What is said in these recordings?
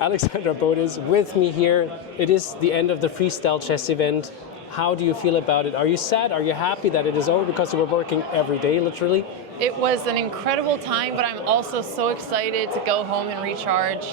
Alexandra Botez with me here. It is the end of the Freestyle Chess event. How do you feel about it? Are you sad? Are you happy that it is over because you were working every day, literally? It was an incredible time, but I'm also so excited to go home and recharge.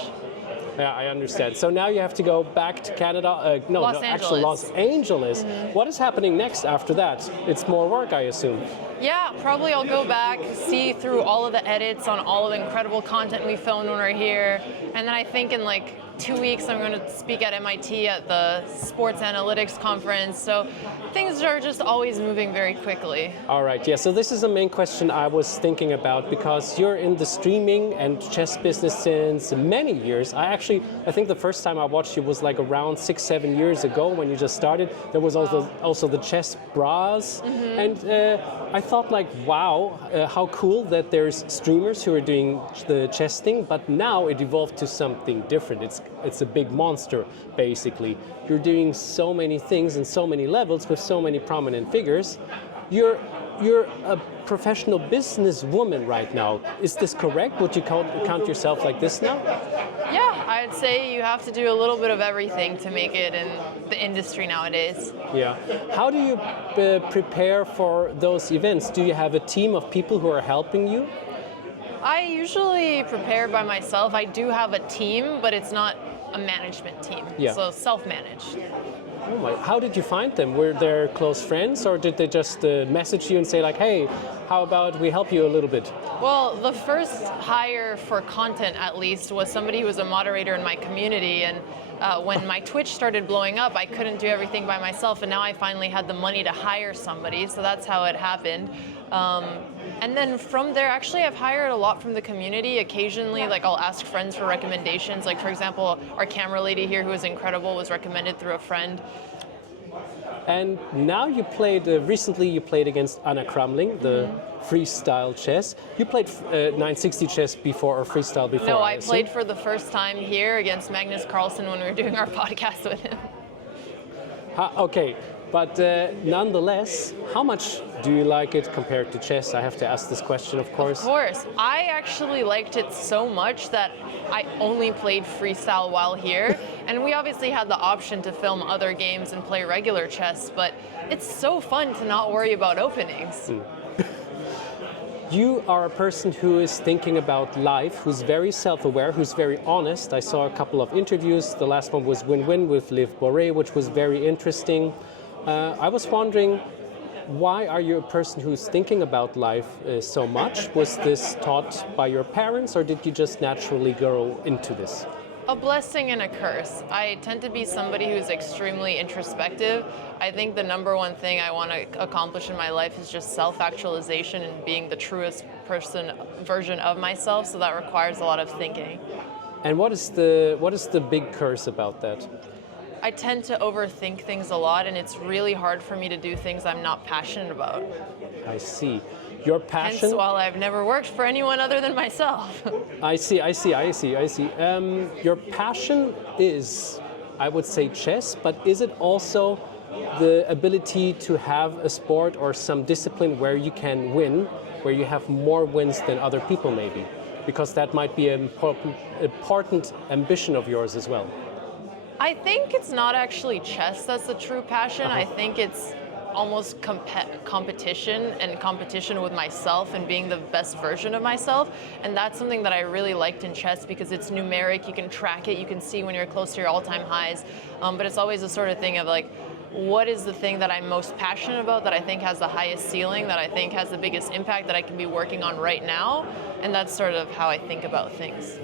Yeah, I understand. So now you have to go back to Canada. Actually Los Angeles. Mm-hmm. What is happening next after that? It's more work, I assume. Yeah, probably I'll go back, see through all of the edits on all of the incredible content we filmed when we're here. And then I think in like 2 weeks I'm going to speak at MIT at the Sports Analytics Conference. So things are just always moving very quickly. All right, yeah, so this is the main question I was thinking about, because you're in the streaming and chess business since many years. I think the first time I watched you was like around 6-7 years ago when you just started. There was also the chess bras. Mm-hmm. And I thought like, wow, how cool that there's streamers who are doing the chess thing, but now it evolved to something different. It's a big monster, basically. You're doing so many things and so many levels with so many prominent figures. You're a professional businesswoman right now. Is this correct? Would you count yourself like this now? Yeah, I'd say you have to do a little bit of everything to make it in the industry nowadays. Yeah. How do you prepare for those events? Do you have a team of people who are helping you? I usually prepare by myself. I do have a team, but it's not a management team, so self-managed. Oh my! How did you find them? Were they close friends, or did they just message you and say like, "Hey, how about we help you a little bit"? Well, the first hire for content, at least, was somebody who was a moderator in my community, and when my Twitch started blowing up, I couldn't do everything by myself, and now I finally had the money to hire somebody, so that's how it happened. And then from there, actually, I've hired a lot from the community. Occasionally, like I'll ask friends for recommendations. Like, for example, our camera lady here, who was incredible, was recommended through a friend. And now you played, recently you played against Anna Kramling, the Freestyle Chess. You played 960 Chess before, or Freestyle before? No, I played for the first time here against Magnus Carlsen when we were doing our podcast with him. Okay, but nonetheless, how much do you like it compared to chess? I have to ask this question, of course. Of course. I actually liked it so much that I only played freestyle while here. And we obviously had the option to film other games and play regular chess, but it's so fun to not worry about openings. You are a person who is thinking about life, who's very self-aware, who's very honest. I saw a couple of interviews. The last one was Win-Win with Liv Boré, which was very interesting. I was wondering, why are you a person who's thinking about life so much? Was this taught by your parents, or did you just naturally grow into this? A blessing and a curse. I tend to be somebody who's extremely introspective. I think the number one thing I want to accomplish in my life is just self-actualization and being the truest version of myself, so that requires a lot of thinking. And what is the big curse about that? I tend to overthink things a lot, and it's really hard for me to do things I'm not passionate about. I see. Your passion? Hence, while I've never worked for anyone other than myself. I see. Your passion is, I would say, chess, but is it also the ability to have a sport or some discipline where you can win, where you have more wins than other people maybe? Because that might be an important ambition of yours as well. I think it's not actually chess that's the true passion. I think it's almost competition with myself and being the best version of myself. And that's something that I really liked in chess because it's numeric, you can track it, you can see when you're close to your all-time highs. But it's always the sort of thing of like, what is the thing that I'm most passionate about, that I think has the highest ceiling, that I think has the biggest impact that I can be working on right now? And that's sort of how I think about things.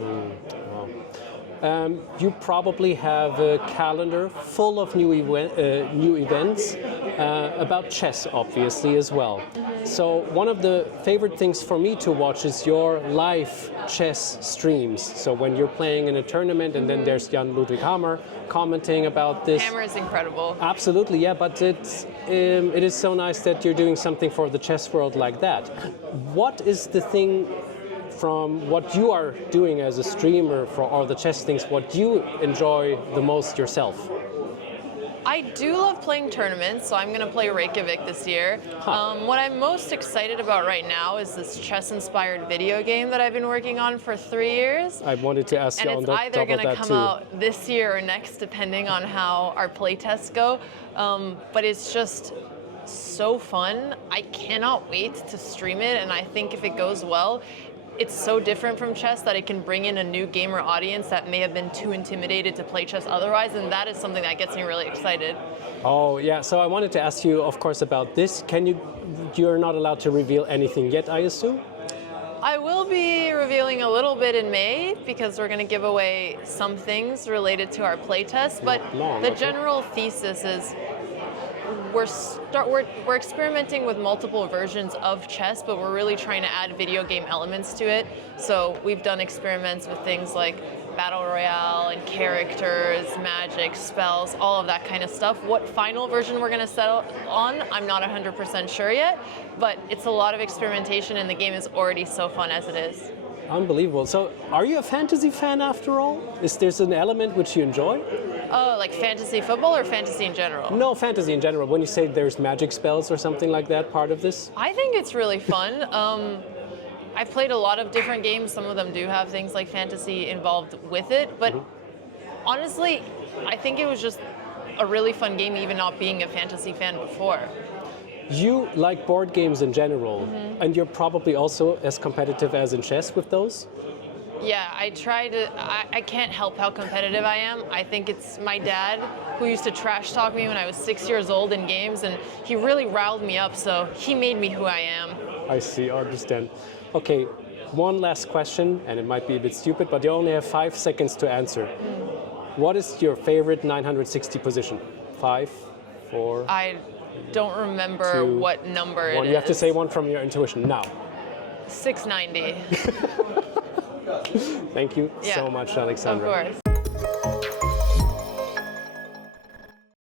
You probably have a calendar full of new events about chess, obviously, as well. So one of the favorite things for me to watch is your live chess streams. So when you're playing in a tournament and then there's Jan Ludwig Hammer commenting about this. Hammer is incredible. Absolutely, yeah, but it is so nice that you're doing something for the chess world like that. What is the thing from what you are doing as a streamer for all the chess things, what you enjoy the most yourself? I do love playing tournaments, so I'm going to play Reykjavik this year. What I'm most excited about right now is this chess-inspired video game that I've been working on for 3 years. I wanted to ask you on And top it's either of going to that come too. out this year or next, depending on how our play tests go. But it's just so fun. I cannot wait to stream it, and I think if it goes well, it's so different from chess that it can bring in a new gamer audience that may have been too intimidated to play chess otherwise, and that is something that gets me really excited. Oh yeah, so I wanted to ask you, of course, about this. You're not allowed to reveal anything yet, I assume? I will be revealing a little bit in May because we're going to give away some things related to our playtest, but the general thesis is we're experimenting with multiple versions of chess, but we're really trying to add video game elements to it. So we've done experiments with things like Battle Royale and characters, magic, spells, all of that kind of stuff. What final version we're going to settle on, I'm not 100% sure yet, but it's a lot of experimentation and the game is already so fun as it is. Unbelievable. So are you a fantasy fan after all? Is there an element which you enjoy? Oh, like fantasy football or fantasy in general? No, fantasy in general. When you say there's magic spells or something like that, part of this? I think it's really fun. I've played a lot of different games. Some of them do have things like fantasy involved with it. But honestly, I think it was just a really fun game, even not being a fantasy fan before. You like board games in general, and you're probably also as competitive as in chess with those? Yeah, I can't help how competitive I am. I think it's my dad who used to trash talk me when I was 6 years old in games, and he really riled me up, so he made me who I am. I see, I understand. Okay, one last question, and it might be a bit stupid, but you only have 5 seconds to answer. What is your favorite 960 position? 5, 4, I don't remember 2, what number 1. it is. You have to say one from your intuition now. 690. Thank you so much, Alexandra. Of course.